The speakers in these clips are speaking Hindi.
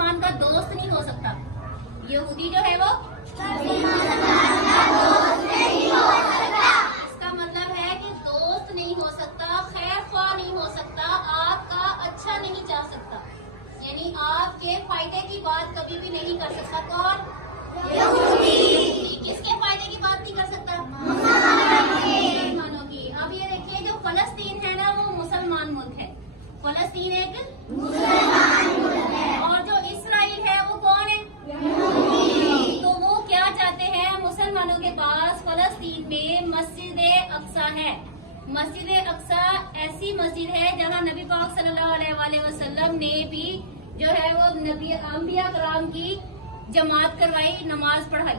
मुसलमान का दोस्त नहीं हो सकता। यहूदी जो है वो इसका मतलब है कि दोस्त नहीं हो सकता, खैर ख्वाह नहीं हो सकता, आपका अच्छा नहीं चाह सकता, यानी आपके फायदे की बात कभी भी नहीं कर सकता। कौन? यहूदी। किसके फायदे की बात नहीं कर सकता? मुसलमानों की। अब ये देखिए, जो फलस्तीन है ना वो मुसलमान मुल्क है, फलस्तीन एक मुसलमान मुल्क है, और जो इसराइल है वो कौन है? यहूदी। तो वो क्या चाहते हैं? मुसलमानों के पास फलस्तीन में मस्जिद अक्सा है। मस्जिद अक्सा ऐसी मस्जिद है जहाँ नबी पाक सल्लल्लाहु अलैहि वसल्लम ने भी जो है वो नबी अंबिया कराम की जमात करवाई, नमाज पढ़ाई।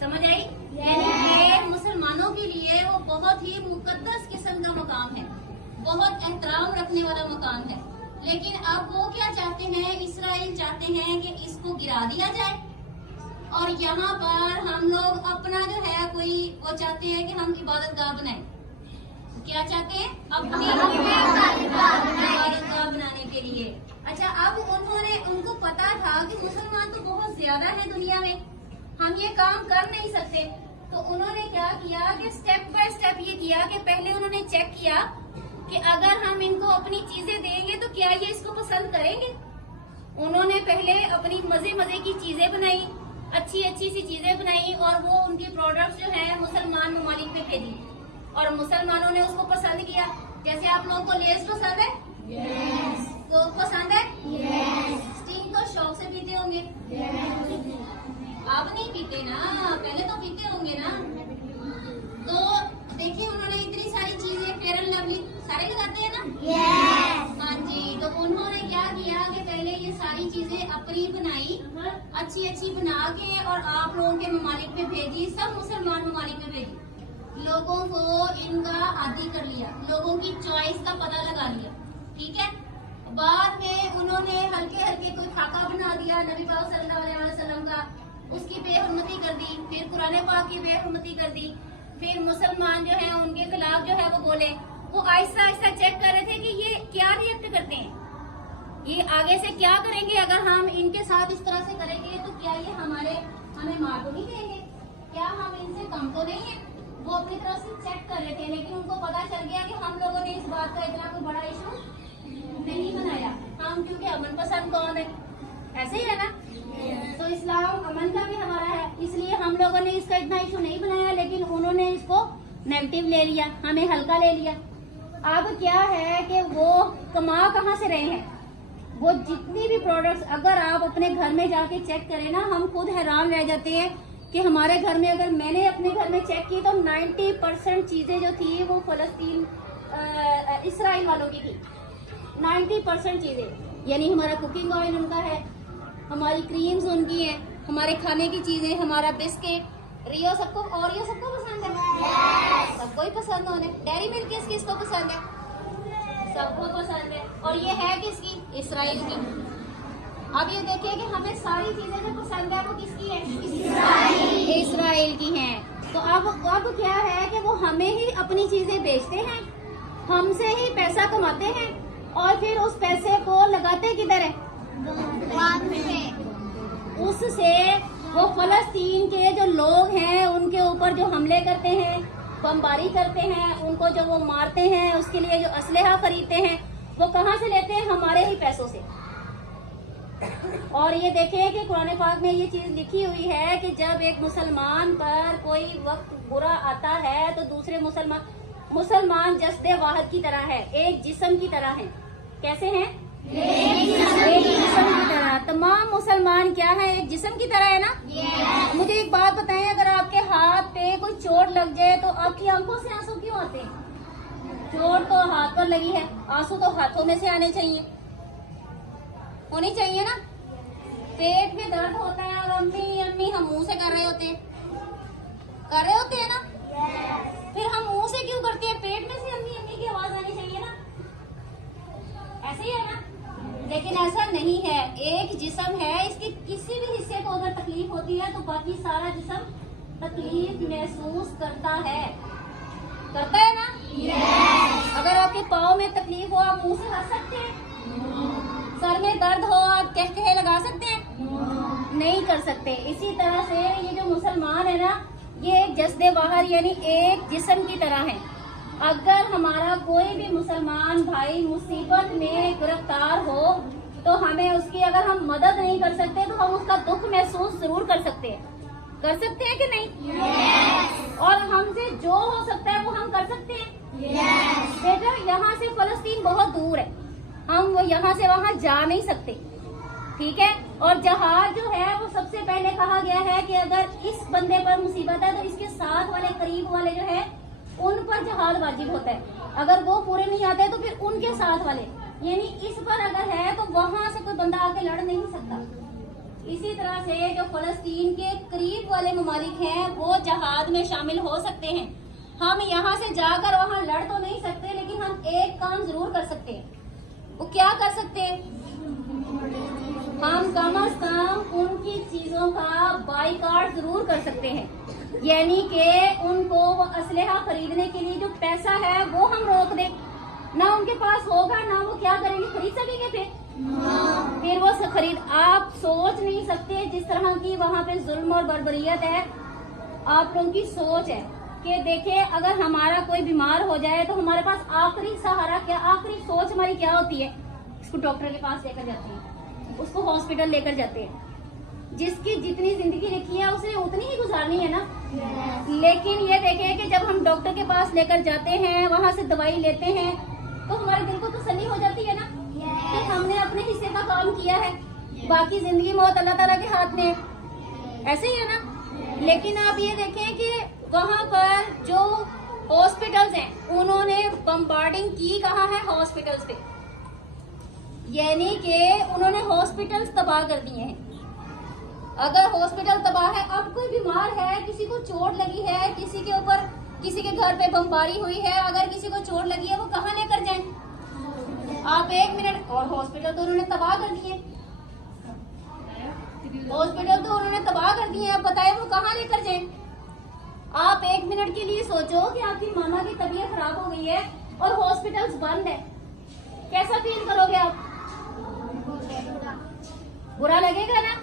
समझ आई? ये मुसलमानों के लिए वो बहुत ही मुकद्दस किस्म का मकाम है, बहुत एहतराम रखने वाला मकाम है। लेकिन अब वो क्या चाहते हैं? इसराइल चाहते हैं कि इसको गिरा दिया जाए और यहाँ पर हम लोग अपना जो है कोई वो चाहते हैं कि हम इबादत गाह बनाएं। क्या चाहते हैं? अपनी इबादत गाह बनाने के लिए। अच्छा, अब उनको पता था कि मुसलमान तो बहुत ज्यादा है दुनिया में, हम ये काम कर नहीं सकते, तो उन्होंने क्या किया कि स्टेप बाय स्टेप ये किया कि पहले उन्होंने चेक किया कि अगर हम इनको अपनी चीजें देंगे तो क्या ये इसको पसंद करेंगे। उन्होंने पहले अपनी मजे मजे की चीजें बनाई, अच्छी अच्छी सी चीजें बनाई, और वो उनके प्रोडक्ट्स जो है मुसलमान ममालिक पे भेजी और मुसलमानों ने उसको पसंद किया। जैसे आप लोगों को लेस पसंद है? yes. तो पसंद है? yes. स्टिंग तो शौक से पीते होंगे? yes. आप नहीं पीते ना, पहले तो पीते होंगे ना। तो देखिए, उन्होंने इतनी सारी चीजें, फेयर एंड लवली सारे लगाते हैं ना? yes. हाँ जी। तो उन्होंने क्या किया कि पहले ये सारी चीजें अपनी बनाई, अच्छी अच्छी बना के, और आप लोगों के ममालिक में भेजी, सब मुसलमान ममालिक में भेजी। लोगों को इनका आदी कर लिया, लोगों की चॉइस का पता लगा लिया, ठीक है। बाद में उन्होंने हल्के हल्के कोई खाका बना दिया नबी पाक सल्लल्लाहु अलैहि वसल्लम का, उसकी बेहुरमती कर दी, फिर कुरान पाक की बेहुरमती कर दी, फिर मुसलमान जो है उनके खिलाफ जो है वो बोले। वो आहिस्ता आहिस्ता चेक कर रहे थे कि ये क्या रिएक्ट करते हैं, ये आगे से क्या करेंगे, अगर हम इनके साथ इस तरह से करेंगे तो क्या ये हमें मार तो नहीं देंगे, क्या हम इनसे कम तो नहीं है। वो अपनी तरफ से चेक कर रहे थे, लेकिन उनको पता चल गया कि हम लोगों ने इस बात का इतना कोई बड़ा इशू नहीं बनाया, हम क्योंकि अमन पसंद कौन है, ऐसे ही है ना। तो इस्लाम अमन का भी हमारा है, इसलिए हम लोगों ने इसका इतना इशू नहीं बनाया, लेकिन उन्होंने इसको नेगेटिव ले लिया, हमें हल्का ले लिया। अब क्या है कि वो कमा कहाँ से रहे हैं, वो जितनी भी प्रोडक्ट्स, अगर आप अपने घर में जाके चेक करें ना, हम खुद हैरान रह जाते हैं कि हमारे घर में, अगर मैंने अपने घर में चेक की तो 90% चीजें जो थी वो फलस्तीन इसराइल वालों की थी। 90% चीजें, यानी हमारा कुकिंग ऑयल उनका है, हमारी क्रीम्स उनकी हैं, हमारे खाने की चीजें, हमारा बिस्किट, रियो सबको पसंद है? yes. सबको ही पसंद होने। डेयरी मिल्क किसको पसंद है? सबको पसंद है। और ये है किसकी? इसराइल की। अब ये देखिए कि हमें सारी चीजें जो पसंद है वो किसकी है? इसराइल की हैं। तो अब क्या है कि वो हमें ही अपनी चीजें बेचते हैं, हमसे ही पैसा कमाते हैं, और फिर उस पैसे को लगाते किधर है? उससे वो फलस्तीन के जो लोग हैं उनके ऊपर जो हमले करते हैं, बमबारी करते हैं, उनको जो वो मारते हैं, उसके लिए जो असलहा खरीदते हैं, वो कहाँ से लेते हैं? हमारे ही पैसों से। और ये देखें कि कुरान पाक में ये चीज लिखी हुई है कि जब एक मुसलमान पर कोई वक्त बुरा आता है तो दूसरे मुसलमान जस्दे वाहिद की तरह है, एक जिस्म की तरह है। कैसे हैं? एक जिस्म की तरह। तमाम मुसलमान क्या है? एक जिस्म की तरह है ना। yes. मुझे एक बात बताएं, अगर आपके हाथ पे कोई चोट लग जाए तो आपकी आंखों से आंसू क्यों आते हैं? चोट तो हाथ पर लगी है, आंसू तो हाथों में से आने चाहिए, होनी चाहिए ना। पेट में दर्द होता है और अम्मी हम मुंह से कर रहे होते हैं ना। yes. फिर हम मुंह से क्यों करते हैं? पेट में से अम्मी की आवाज आनी चाहिए ना, ऐसे ही है ना। लेकिन ऐसा नहीं है, एक जिस्म है, इसके किसी भी हिस्से को अगर तकलीफ होती है तो बाकी सारा जिस्म तकलीफ महसूस करता है ना। yes. अगर आपके पाँव में तकलीफ हो आप मुंह से हंस सकते हैं, सर में दर्द हो आप कहकहे लगा लगा सकते हैं? नहीं कर सकते। इसी तरह से ये जो मुसलमान है ना, ये जस्दे बाहर यानी एक जिस्म की तरह है। अगर हमारा कोई भी मुसलमान भाई मुसीबत में गिरफ्तार हो तो हमें उसकी अगर हम मदद नहीं कर सकते तो हम उसका दुख महसूस जरूर कर सकते हैं। कर सकते हैं कि नहीं? और हमसे जो हो सकता है वो हम कर सकते हैं। बेटा यहाँ से फलस्तीन बहुत दूर है, हम यहाँ से वहाँ जा नहीं सकते, ठीक है। और जहाज जो है वो सबसे पहले कहा गया है कि अगर इस बंदे पर मुसीबत है तो इसके साथ वाले करीब वाले जो है उन पर जहाज वाजिब होता है। अगर वो पूरे नहीं आते तो फिर उनके साथ वाले, यानी इस पर अगर है तो वहां से कोई बंदा आके लड़ नहीं सकता। इसी तरह से जो फलस्तीन के करीब वाले ममालिक हैं वो जहाज में शामिल हो सकते हैं। हम यहाँ से जाकर वहाँ लड़ तो नहीं सकते, लेकिन हम एक काम जरूर कर सकते हैं। वो क्या कर सकते हैं? हम कम अज कम उनकी चीजों का बाइकाट जरूर कर सकते हैं, यानी कि उनको वो असलहा खरीदने के लिए जो पैसा है वो हम रोक दें। ना उनके पास होगा ना वो क्या करेंगे, खरीद सकेंगे फिर वो खरीद। आप सोच नहीं सकते जिस तरह की वहाँ पे जुल्म और बर्बरियत है। आप लोगों की सोच है कि देखिए अगर हमारा कोई बीमार हो जाए तो हमारे पास आखिरी सहारा क्या, आखिरी सोच हमारी क्या होती है? इसको डॉक्टर के पास लेकर जाते हैं, उसको हॉस्पिटल लेकर जाते हैं। जिसकी जितनी जिंदगी लिखी है उसे उतनी ही गुजारनी है ना। लेकिन ये देखें कि जब हम डॉक्टर के पास लेकर जाते हैं, वहाँ से दवाई लेते हैं, तो हमारे दिल को तसल्ली हो जाती है ना कि हमने अपने हिस्से का काम किया है। बाकी जिंदगी मौत अल्लाह ताला के हाथ में है, ऐसे ही है ना। लेकिन आप ये देखें कि वहाँ पर जो हॉस्पिटल्स हैं उन्होंने बम्बार्डिंग की कहाँ है? हॉस्पिटल्स पे, यानी कि उन्होंने हॉस्पिटल्स तबाह कर दिए हैं। अगर हॉस्पिटल तबाह है, अब कोई बीमार है, किसी को चोट लगी है, किसी के ऊपर किसी के घर पे बमबारी हुई है, अगर किसी को चोट लगी है वो कहाँ लेकर जाएं? आप एक मिनट, और हॉस्पिटल तो उन्होंने तबाह कर दिए, हॉस्पिटल तो उन्होंने तबाह कर दिए। अब बताएं वो कहाँ लेकर जाएं? आप एक मिनट के लिए सोचो कि आपकी मामा की तबीयत खराब हो गई है और हॉस्पिटल्स बंद है, कैसा फील करोगे आप? बुरा लगेगा ना?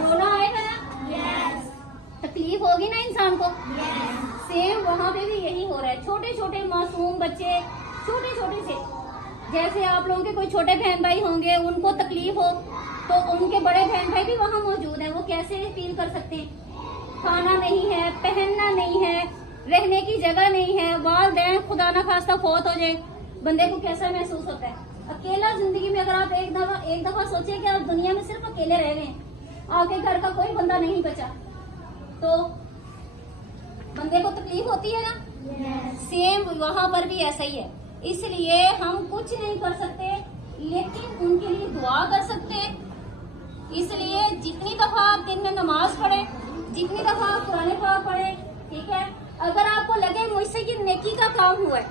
रोना आएगा ना? तकलीफ होगी ना इंसान को? सेम वहाँ पे भी यही हो रहा है। छोटे छोटे मासूम बच्चे, छोटे छोटे से, जैसे आप लोगों के कोई छोटे बहन भाई होंगे, उनको तकलीफ हो तो उनके बड़े बहन भाई भी वहाँ मौजूद हैं, वो कैसे फील कर सकते हैं? खाना नहीं है, पहनना नहीं है, रहने की जगह नहीं है, वालिदैन खुदा ना खास्ता फौत हो जाए, बंदे को कैसा महसूस होता है? अकेला जिंदगी में अगर आप एक दफा सोचें कि आप दुनिया में सिर्फ अकेले रह गए, आपके घर का कोई बंदा नहीं बचा, तो बंदे को तकलीफ होती है ना। सेम वहाँ पर भी ऐसा ही है। इसलिए हम कुछ नहीं कर सकते, लेकिन उनके लिए दुआ कर सकते हैं। इसलिए जितनी दफा आप दिन में नमाज पढ़ें, जितनी दफा आप कुरान पाक पढ़ें, ठीक है। अगर आपको लगे मुझसे ये नेकी का काम हुआ है,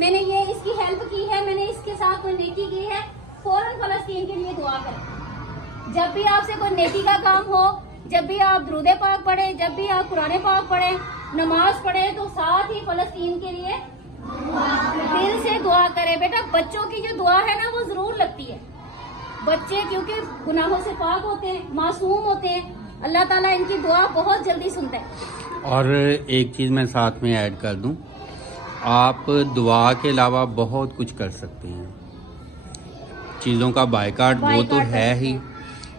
मैंने ये इसकी हेल्प की है, मैंने इसके साथ कोई नेकी की है, फौरन फलस्तीन के लिए दुआ करें। जब भी आपसे कोई नेकी का काम हो, जब भी आप दुरूद पाक पढ़े, जब भी आप कुरान पाक पढ़े, नमाज पढ़े, तो साथ ही फलस्तीन के लिए दिल से दुआ करें। बेटा बच्चों की जो दुआ है ना वो जरूर लगती है। बच्चे क्योंकि गुनाहों से पाक होते हैं, मासूम होते हैं, अल्लाह ताला इनकी दुआ बहुत जल्दी सुनता है। और एक चीज़ मैं साथ में ऐड कर दूं, आप दुआ के अलावा बहुत कुछ कर सकते हैं। चीज़ों का बायकाट वो तो है ही,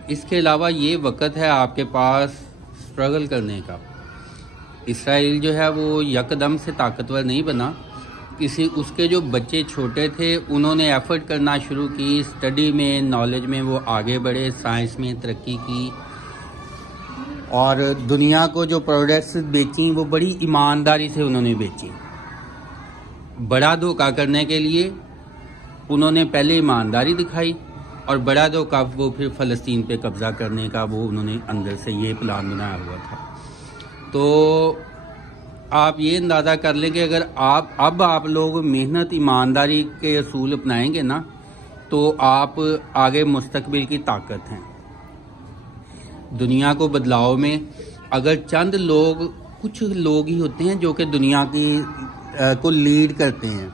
इसके अलावा ये वक्त है आपके पास स्ट्रगल करने का। इसराइल जो है वो यकदम से ताकतवर नहीं बना, किसी उसके जो बच्चे छोटे थे उन्होंने एफर्ट करना शुरू की, स्टडी में, नॉलेज में वो आगे बढ़े, साइंस में तरक्की की, और दुनिया को जो प्रोडक्ट्स बेची वो बड़ी ईमानदारी से उन्होंने बेची। बड़ा धोखा करने के लिए उन्होंने पहले ईमानदारी दिखाई, और बड़ा धोखा वो फिर फ़लस्तीन पे कब्ज़ा करने का वो उन्होंने अंदर से ये प्लान बनाया हुआ था। तो आप ये अंदाज़ा कर लें कि अगर आप लोग मेहनत, ईमानदारी के असूल अपनाएंगे ना, तो आप आगे मुस्तकबिल की ताकत हैं। दुनिया को बदलाव में अगर चंद लोग, कुछ लोग ही होते हैं जो कि दुनिया की को लीड करते हैं,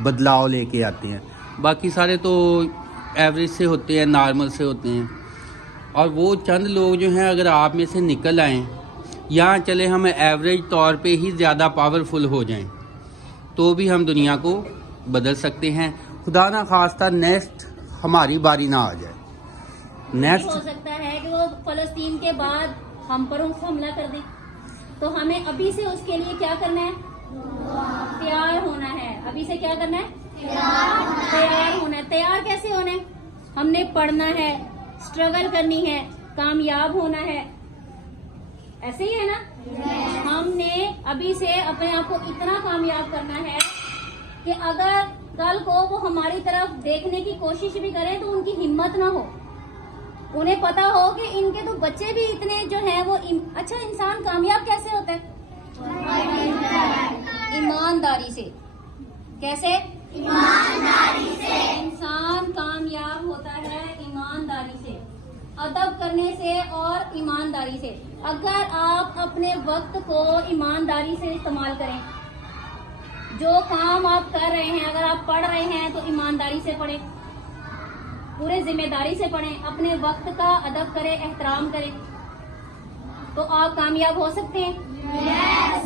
बदलाव लेके आते हैं, बाकी सारे तो एवरेज से होते हैं, नॉर्मल से होते हैं। और वो चंद लोग जो हैं अगर आप में से निकल आएँ या चले हम एवरेज तौर पे ही ज़्यादा पावरफुल हो जाएं तो भी हम दुनिया को बदल सकते हैं। खुदा ना खास्ता नेक्स्ट हमारी बारी ना आ जाए। हो नेक्स्ट सकता है कि वो फलस्तीन के बाद हम पर हमला कर दे, तो हमें अभी से उसके लिए क्या करना है? तैयार होना है। अभी से क्या करना है? तैयार होना है। तैयार कैसे होना है? हमने पढ़ना है, स्ट्रगल करनी है, कामयाब होना है। ऐसे ही है ना? हमने अभी से अपने आप को इतना कामयाब करना है कि अगर कल को वो हमारी तरफ देखने की कोशिश भी करें तो उनकी हिम्मत ना हो। उन्हें पता हो कि इनके तो बच्चे भी इतने जो है वो अच्छा, इंसान कामयाब कैसे होता है? ईमानदारी से। कैसे? ईमानदारी से। इंसान कामयाब होता है ईमानदारी से, अदब करने से और ईमानदारी से। अगर आप अपने वक्त को ईमानदारी से इस्तेमाल करें, जो काम आप कर रहे हैं, अगर आप पढ़ रहे हैं तो ईमानदारी से पढ़ें, पूरे जिम्मेदारी से पढ़ें, अपने वक्त का अदब करें, एहतराम करें, तो आप कामयाब हो सकते हैं। yes.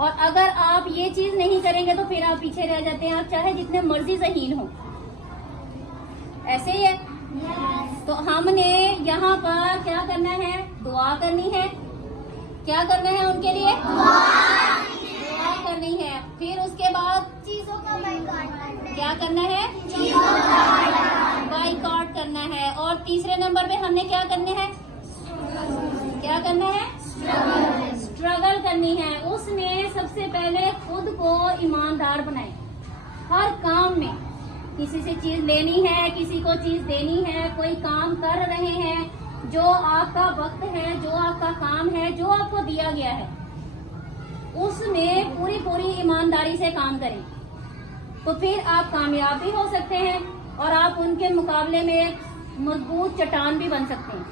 और अगर आप ये चीज नहीं करेंगे तो फिर आप पीछे रह जाते हैं, आप चाहे जितने मर्जी ज़हीन हो। ऐसे ही है। yes. तो हमने यहाँ पर क्या करना है? दुआ करनी है। क्या करना है उनके लिए? दुआ करनी है। फिर उसके बाद चीजों का क्या करना है? बाइकआउट करना है। और तीसरे नंबर पे हमने क्या करने हैं? क्या करना है? स्ट्रगल करनी है। उसमें सबसे पहले खुद को ईमानदार बनाएं। हर काम में किसी से चीज लेनी है, किसी को चीज देनी है, कोई काम कर रहे हैं, जो आपका वक्त है, जो आपका काम है, जो आपको दिया गया है, उसमें पूरी ईमानदारी से काम करें, तो फिर आप कामयाब भी हो सकते हैं और आप उनके मुकाबले में एक मजबूत चट्टान भी बन सकते हैं,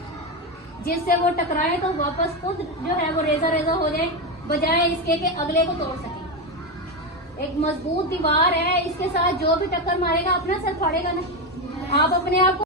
जिससे वो टकराए तो वापस खुद जो है वो रेजा हो जाए, बजाय इसके कि अगले को तोड़ सके। एक मजबूत दीवार है, इसके साथ जो भी टक्कर मारेगा अपना सर फाड़ेगा ना। आप अपने आप को